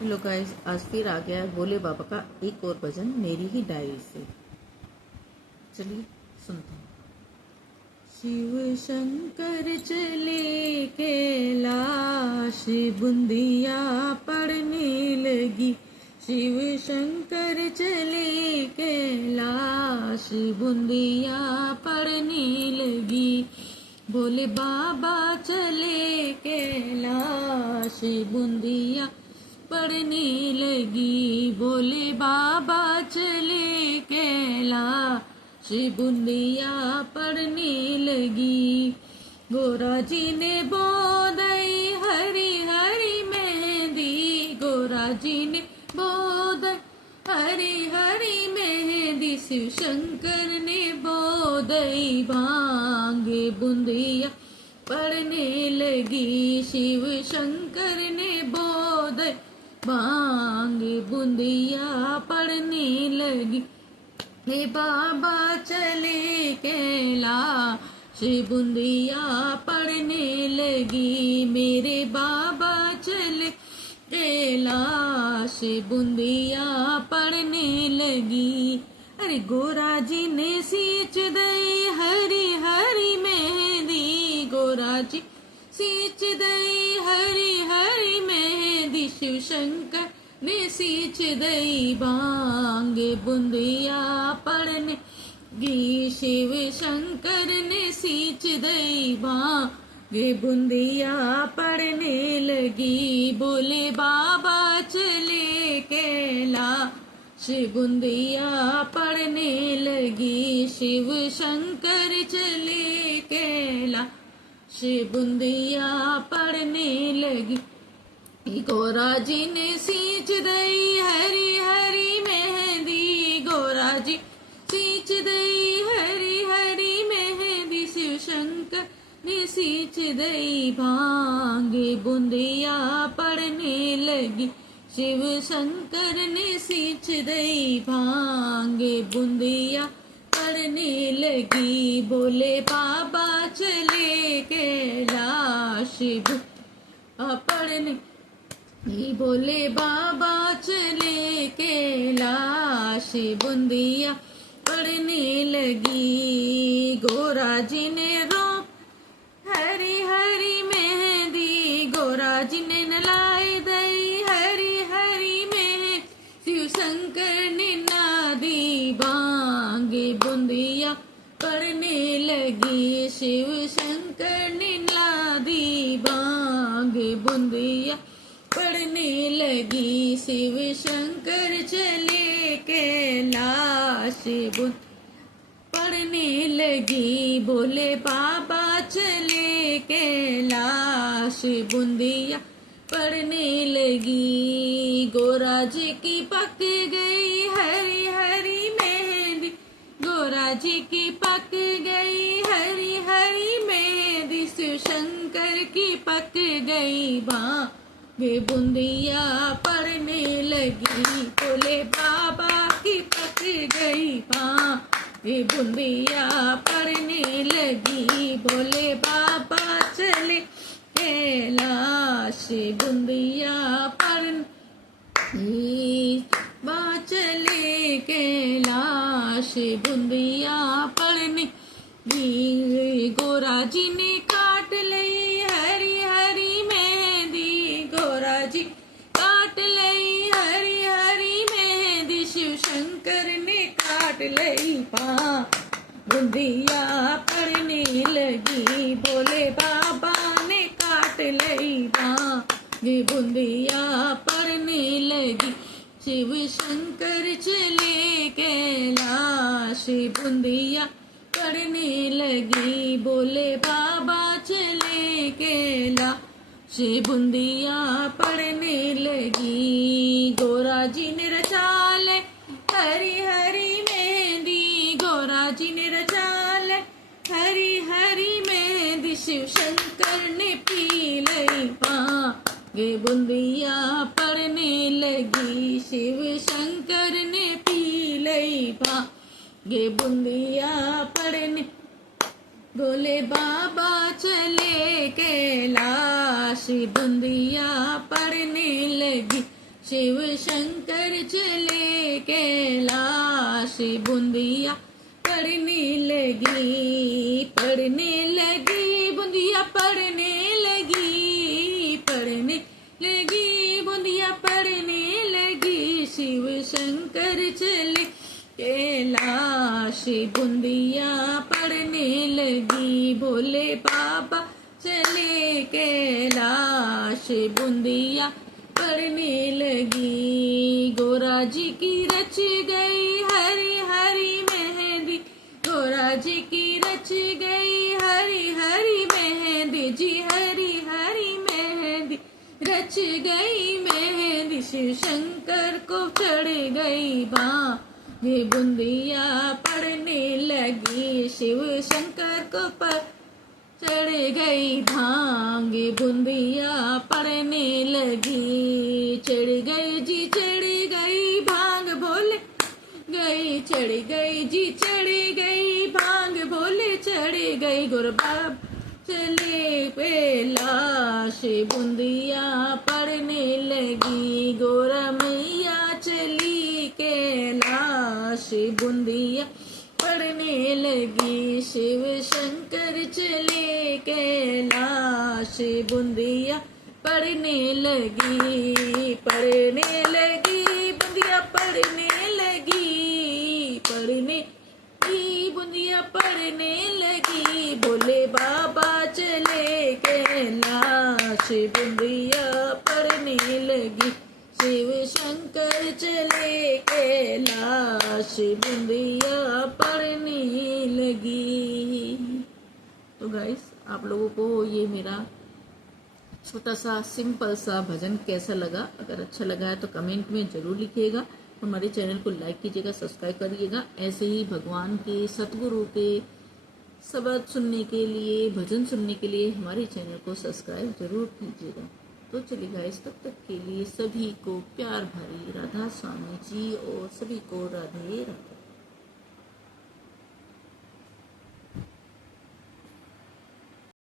Hello guys, आज फिर आ गया है भोले बाबा का एक और भजन मेरी ही डायरी से। चलिए सुनते हैं। शिव शंकर चले कैलाश, बूंदिया पड़ने लगी। शिव शंकर चले कैलाश, बूंदिया पड़ने लगी। भोले बाबा चले कैलाश, बूंदिया पड़ने लगी। भोले बाबा चले कैलाश, बूंदिया पड़ने लगी। गोरा जी ने बोदई हरी हरी मेहंदी, गोरा जी ने बोदई हरी हरी मेहंदी। शिव शंकर ने बोदई भांगे, बूंदिया पड़ने लगी। शिव शंकर ने बोदई भांग, बूंदिया पड़ने लगी। हे बाबा चले कैलाश, बूंदिया पड़ने लगी। मेरे बाबा चले कैलाश, बूंदिया पड़ने लगी। अरे गोरा जी ने सींच दई हरी हरी मेहंदी, गोरा जी सींच दई हरी हरी मेहंदी। शिव शंकर ने सींच दई भांग, बूंदिया पड़ने लगी। शिव शंकर ने सींच दई भांग, बूंदिया पड़ने लगी। बोले बाबा चले कैलाश, बूंदिया पड़ने लगी। शिव शंकर चले कैलाश, बूंदिया पड़ने लगी। गोरा जी ने सींच दई हरी हरी मेहंदी, गोरा जी सींच दई हरी हरी मेहंदी। शिव शंकर ने सींच दई भांग, बूंदिया पड़ने लगी। शिव शंकर ने सींच दई भांग, बूंदिया पड़ने लगी। बोले बाबा चले कैलाश, पड़ने बोले बाबा चले कैलाश, बूंदिया पड़ने लगी। गोरा जी ने रो हरी हरी मेहंदी, गोरा जी ने नलाई दई हरी हरी मेहंदी। शिव शंकर ने नादी भांग, बूंदिया पड़ने लगी। शिव शंकर ने नादी भांग, बूंदिया पड़ने लगी। शिव शंकर चले कैलाश, पड़ने लगी। बोले बाबा चले कैलाश, बूंदिया पड़ने लगी। गोरा जी की पक गई हरी हरी मेहंदी, गोरा जी की पक गई हरी हरी मेहंदी। शिव शंकर की पक गई भांग, बूंदिया पड़ने लगी। बोले बाबा की पक गई भांग, बूंदिया पड़ने लगी। बोले बाबा चले कैलाश, बूंदिया पड़ने चले कैलाश, बूंदिया पड़ने। गोरा जी ने काट लई हरी हरी मेहंदी, गोरा जी काट लई हरी हरी मेहंदी। शिव शंकर ने काट लई भांग, बूंदिया पड़ने लगी। बोले बाबा ने काट लई भांग, बूंदिया पड़ने लगी। शिव शंकर चले कैलाश, बूंदिया पड़ने लगी। बोले बाबा चले कैलाश, बूंदिया पड़ने लगी। गोरा जी ने रचा ले हरी हरी मेहंदी, गोरा जी ने रचा ले हरी हरी मेहंदी। शिव शंकर ने पी लई भांग, बूंदिया पड़ने लगी। शिव शंकर ने पी लई भांग, बूंदिया पड़ने। बोले बाबा चले कैलाश, बूंदिया पड़ने लगी। शिव शंकर चले कैलाश, बूंदिया पढ़ने लगी, पढ़ने लगी, बूंदिया पढ़ने लगी, पढ़ने लगी, बूंदिया पढ़ने लगी। शिव शंकर चले कैलाश, बूंदिया पढ़ने लगी। भोले बाबा चले कैलाश, बूंदिया पढ़ने लगी। गोरा जी की रच गई हरी हरी मेहंदी, गोरा जी की रच गई हरी हरी मेहंदी जी, हरी हरी मेहंदी रच गई मेहंदी। शिव शंकर को चढ़ गई बाँ, ये बूंदिया पढ़ने लगी। शिव शंकर को पर चढ़ गई भांग, बूंदिया पढ़ने लगी। चढ़ गई जी चढ़ गई भांग, बोले गई चढ़ गई जी चढ़ गई भांग, बोले चढ़ गई। गुरबाब चले कैलाश, बूंदिया पढ़ने लगी। गोरा मैया चली कैलाश, बूंदिया पढ़ने लगी। शिव शंकर चले कैलाश, बूंदिया पढ़ने लगी, पढ़ने लगी, बूंदिया पढ़ने लगी, पढ़ने की बूंदिया पढ़ने लगी। भोले बाबा चले कैलाश, बूंदिया पढ़ने लगी। शिव शंकर चले कैलाश, बूंदिया पढ़ने लगी। तो गाइस, आप लोगों को ये मेरा छोटा सा सिंपल सा भजन कैसा लगा? अगर अच्छा लगा है तो कमेंट में जरूर लिखिएगा। हमारे चैनल को लाइक कीजिएगा, सब्सक्राइब करिएगा। ऐसे ही भगवान के, सतगुरु के शब्द सुनने के लिए, भजन सुनने के लिए हमारे चैनल को सब्सक्राइब जरूर कीजिएगा। तो चलिए गाइस, तब तक के लिए सभी को प्यार भरी राधा स्वामी जी और सभी को राधे राधे।